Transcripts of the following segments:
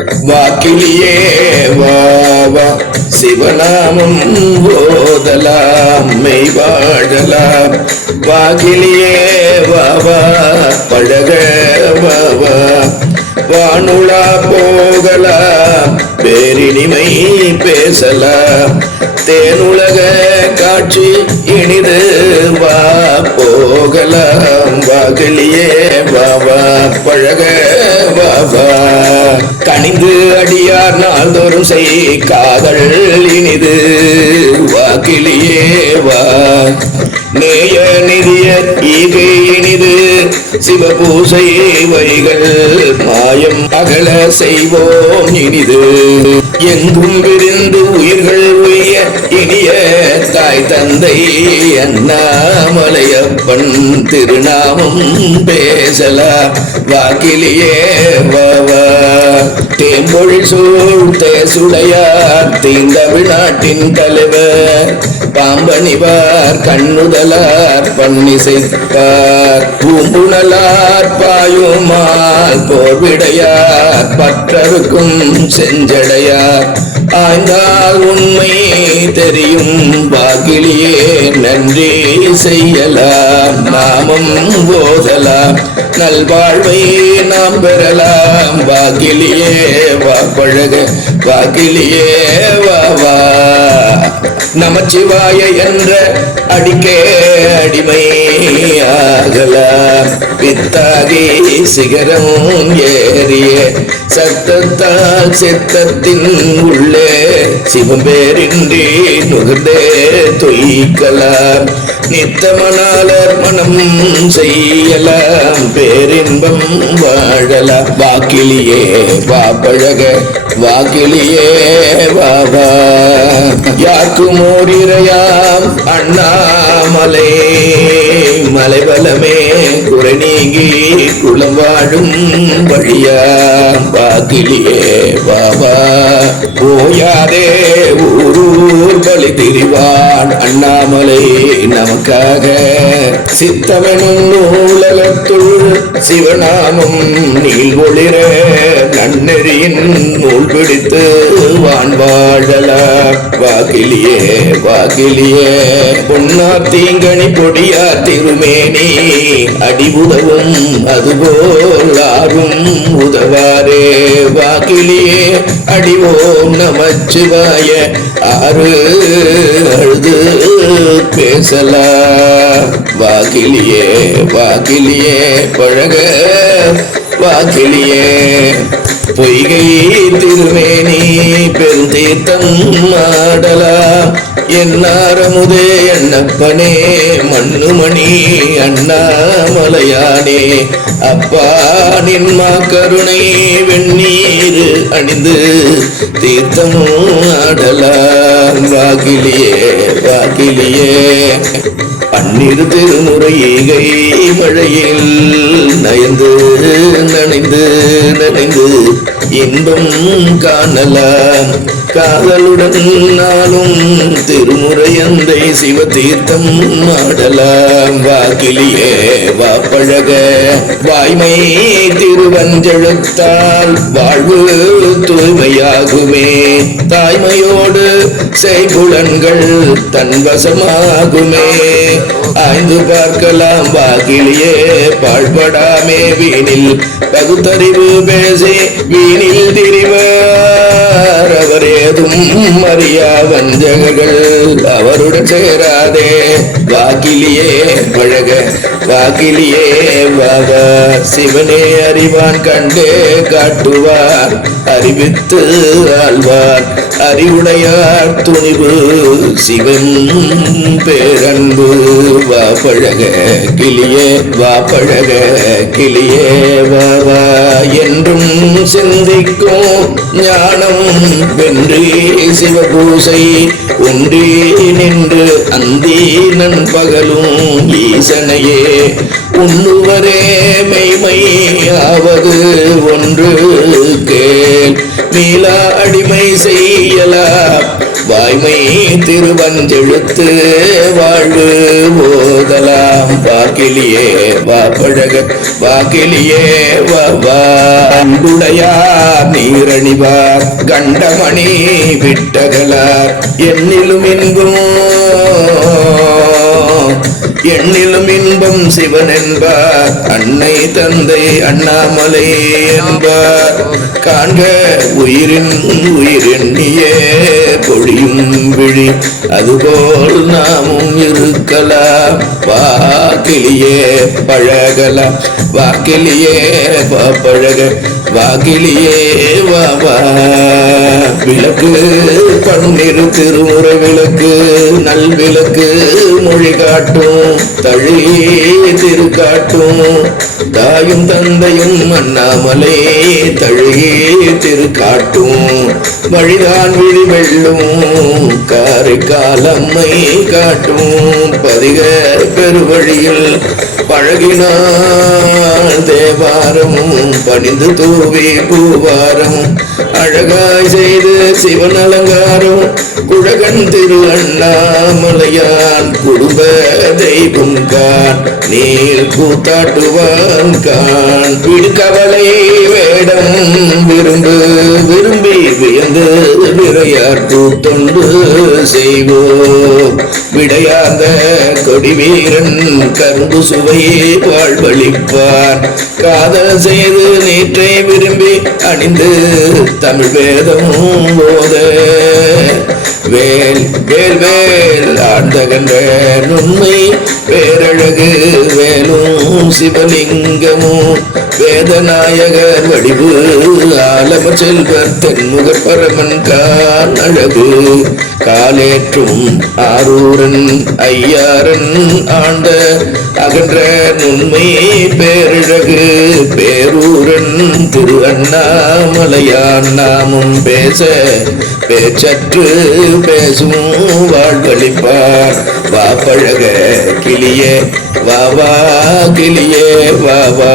வாக்கிலியே வா வா. சிவநாமம் போதலாம் மெய் வாழலாம். வாக்கிலியே வா வா. பழக வா வா. வானுலா போகலாம் பேரினிமை பேசலாம். தேனுலக காட்சி இனிது வா போகலாம். வாகலியே வா வா. பழக வா வா கனிந்து அடியார் நாள்தோறும் செய் காதல் இனிது வாக்கிலியே வா. நேய நிதிய ஈகை இனிது. சிவபூசை வைகள் மாயம் அகல செய்வோம் இனிது. எங்கும் விரிந்து உயிர்கள் உய்ய இனிய தாய் தந்தை அண்ணாமலையப்பன் திருநாமம் பேசலா. வாக்கிலேயே வா தேம்பொழில் சூழ் தேசுடையார் தீந்தமிழ்நாட்டின் தலைவர். பாம்பணிவார் கண்ணுதலார் பன்னிசைப்பார். பூம்புணலார் பாயுமால் போர்விடையார் பற்றருக்கும் செஞ்சடையார். ஆய்ந்தால் உண்மை தெரியும் வாக்கிலியே நன்றி செய்யலாம் நாமம் போதலாம். நல்வாழ்வை நாம் பெறலாம் வாக்கிலியே வா பழக வாக்கிலியே வா. நமச்சிவாய என்ற அடிக்கே அடிமை ஆகலாம் பித்தாகி சிகரம் ஏறிய சத்தத்தால் சித்தத்தின் உள்ளே சிவம்பேரின்றி நுகர்ந்தே தொய்க்கலாம் நித்தமனாலர் மனம் செய்யலாம் பேரின்பம் வாழலாம். வாக்கிலேயே வா பழக. வாக்கிலியே பாபா யாக்கு யாருக்கும் அண்ணாமலே மலைபலமே குறை நீங்கி குளம் வாழும் வழியா? பாக்கிலியே பாபா போயாதே ஊரூர் பலி திரிவான் அண்ணாமலை நமக்காக. சித்தமெனும் நூலகத்துள் சிவநாமம் நீள் ஒளிர நன்னெறியின் நூல் பிடித்து வான் வாழலா? வாக்கிலியே வாக்கிலியே. பொன்னா தீங்கனி பொடியா திருமேனி அடி உதவும் அதுபோல் ஆறும் உதவாரே வாக்கிலேயே அடிவோம் நமச்சிவாய ஆறு அழுது பேசலா. வாக்கிலேயே வாக்கிலேயே பழக வாக்கிலேயே பொய்கை திருமேனி பெருந்தீர்த்தம் ஆடலா. என்னாரமுதே அண்ணப்பனே மண்ணுமணி அண்ணாமலையானே. அப்பா நின்மா கருணை வெண்ணீர் அணிந்து தீர்த்தமும் ஆடலாம். வாகிலியே வாகிலியே பன்னீர் திருமுறையீகை மழையில் நயந்து நனைந்து நனைந்து இன்பம் காணலாம். காதலுடன் நாளும் திருமுறையந்தை சிவதீர்த்தம் ஆடலாம். வாக்கிலியே வா பழக. வாய்மை திருவஞ்செழுத்தால் வாழ்வு தூய்மையாகுமே. தாய்மையோடு செய்குலன்கள் தன்வசமாகுமே. ஆய்ந்து பார்க்கலாம் வாக்கிலியே பாழ்படாமே வீணில். பகுத்தறிவு பேசி வீணில் திரிவார். அவர் ஏதும் அறியா வஞ்சகங்கள் அவருடன் சேராதே. வாக்கிலியே பழக வாக்கிலியே வாக. சிவனே அறிவான் கண்டே காட்டுவார். அறிவித்து ஆழ்வார். அறிவுடையார் துணிவு சிவன் பேரன்பு வா பழக கிளியே வா பழக கிளியே வா வா என்றும் சிந்திக்கும் ஞானம் வென்றி சிவபூசை ஒன்றே நின்று அந்தி நண்பகலும் ஈசனையே. உண்ணுவரே மெய்மையாவது ஒன்று கேள். நீலா அடிமை செய்யலாம் வாய்மை திருவஞ்செழுத்து வாழ்வு போதலாம். வாக்கிலியே வா வாக்கிலியே வா நீரணிவார் கண்டமணி விட்டகலார். என்னிலும் இன்பம் எண்ணிலும் இன்பம் சிவன் என்பார் அன்னை தந்தை அண்ணாமலை என்பார். காண்க உயிரின் உயிரெண்ணியே பொழியும் விழி. அதுபோல் நாமும் இருக்கலாம். வாக்கிலேயே பழகலாம். வாக்கிலேயே வா பழக. வாக்கிலேயே வா வா. விளக்கு பன்னிரு திருமுறை விளக்கு. நல் விளக்கு மொழி காட்டும். தழி திருக்காட்டும். தாயும் தந்தையும் அண்ணாமலை தழுகி திருக்காட்டும். வழிதான் விழி வெள்ளும் காரை காலம்மை காட்டும். பதிக பெருவழியில் பழகினார் தேவாரம் பணிந்து தூவி பூவாரம். அழகாய் செய்து சிவன் அலங்காரம் குழகன் திரு அண்ணாமலையான் குடும்ப தெய்வம் கான் நீர் கூத்தாட்டுவான் கான். விடுகவலை வேடம் விரும்பு விரும்பி வியந்து விரையார் கூத்தொண்டு செய்வோம் விடையாத கொடி வீரன் கரும்பு சுவையே வாழ்வழிப்பார் காதல் செய்து நேற்றை விரும்பி அணிந்து தமிழ் வேதமும் போத வேல் வேல் வேல் ஆண்டகன்ற உண்மை பேரழகு வேலும் சிவலிங்கமும். வேதநாயகர் வடிவு ஆலம செல்வர் தென்முகர் பரமன் கான் அழகு காலேற்றும் ஆரூரன் ஐயாரன் ஆண்ட அகன்ற நுண்மை பேரழகு பேரூரன் திரு அண்ணாமலையான் நாமும் பேச பேச்சற்று பேசும் வாழ்வழிப்பார். வா பழக கிளியே வா வா கிளியே வா வா.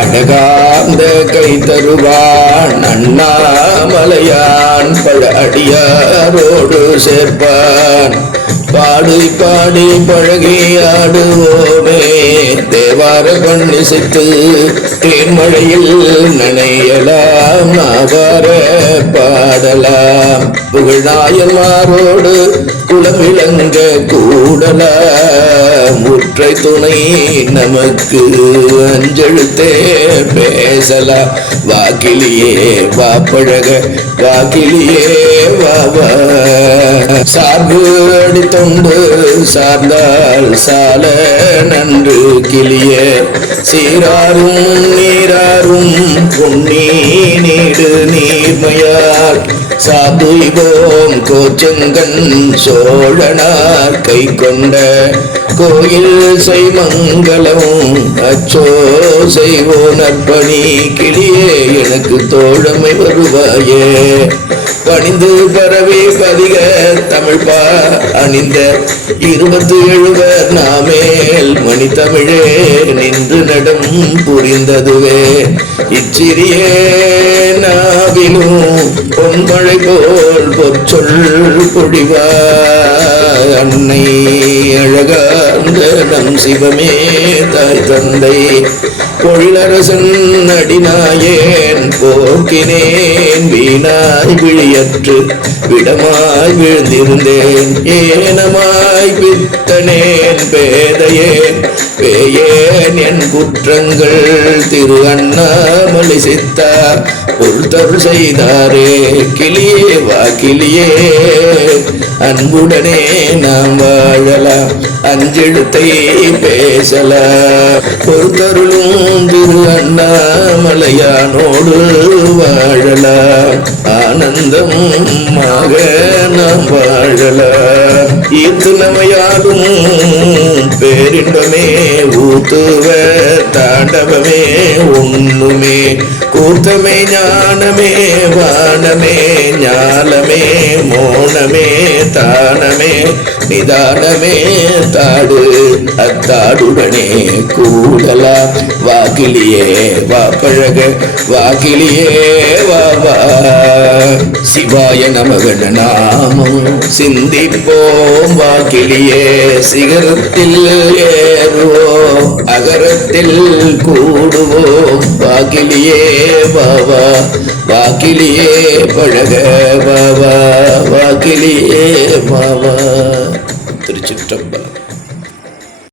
அழகாந்த கை தருவான் அண்ணாமலையான் பழ அடியாரோடு சேர்ப்பான். பாடு பாடி பழகி ஆடுவோமே தேவார பண்ணிசித்து தேன்மழையில் நனையலாம் நாவார பாடலாம். புகழ்நாயன்மாரோடு குலமிழங்க கூடலாம். முற்றை துணை நமக்கு அஞ்செழுத்தே பேசலா. வாக்கிலியே வா பழக வாக்கிலியே வா சார்பு அடித்தொண்டு சார்ந்தால் சால நன்று கிளிய. சீராரும் நீராரும் பொன்னி நீடு நீர்மையார். சாதுவோம் கோச்சங்கன் சோழனார் கை கொண்ட கோயில் செய்மங்கலம் அச்சோ செய்வோ நற்பணி கிளியே எனக்கு தோழமை வருவாயே. பணிந்து பரவி பதிக தமிழ்பா அணிந்த இருபத்தி எழுவர் நாமேல் மணி தமிழே நின்று நடம் புரிந்ததுவே. இச்சிறியே நாவிலும் பொன்மழை போல் பொற்சொல் பொழிவா. அன்னை அழகார்ந்த நம் சிவமே தாய் தந்தை. பொழிலரசன் நடினாயேன் போக்கினேன் வீணாய் விழியற்று விடமாய் விழுந்திருந்தேன். ஏனமாய் பித்தனேன் பேர் ஏன் என் குற்றங்கள் திரு அண்ணாமலை சித்தார்? பொறுத்தருள் செய்தாரே கிளியே வா கிளியே. அன்புடனே நாம் வாழலாம் அஞ்செழுத்தை பேசலாம். பொறுத்தருளும் திரு அண்ணாமலையானோடு வாழலாம். ஆனந்தம் ஆனந்தமாக நாம் வாழலாம் ஈர்த்து நமையாலும் பேரின்பமே ஊத்துவ தாண்டவமே ஒண்ணுமே. கூத்தமே ஞானமே வானமே ஞானமே மோனமே தானமே நிதானமே தாடு அத்தாடுடனே கூடலா. வாக்கிலியே வா பழக வாக்கிலியே வா வா. சிவாய நமகன நாமம். சிந்திப்போம் வாக்கிலேயே சிகரத்தில் ஏறுவோம் அகரத்தில் கூடுவோம். வாக்கிலேயே பாபா வாக்கிலேயே பழக பாபா வாக்கிலேயே பாபா திருச்சிற்றம்பலம்.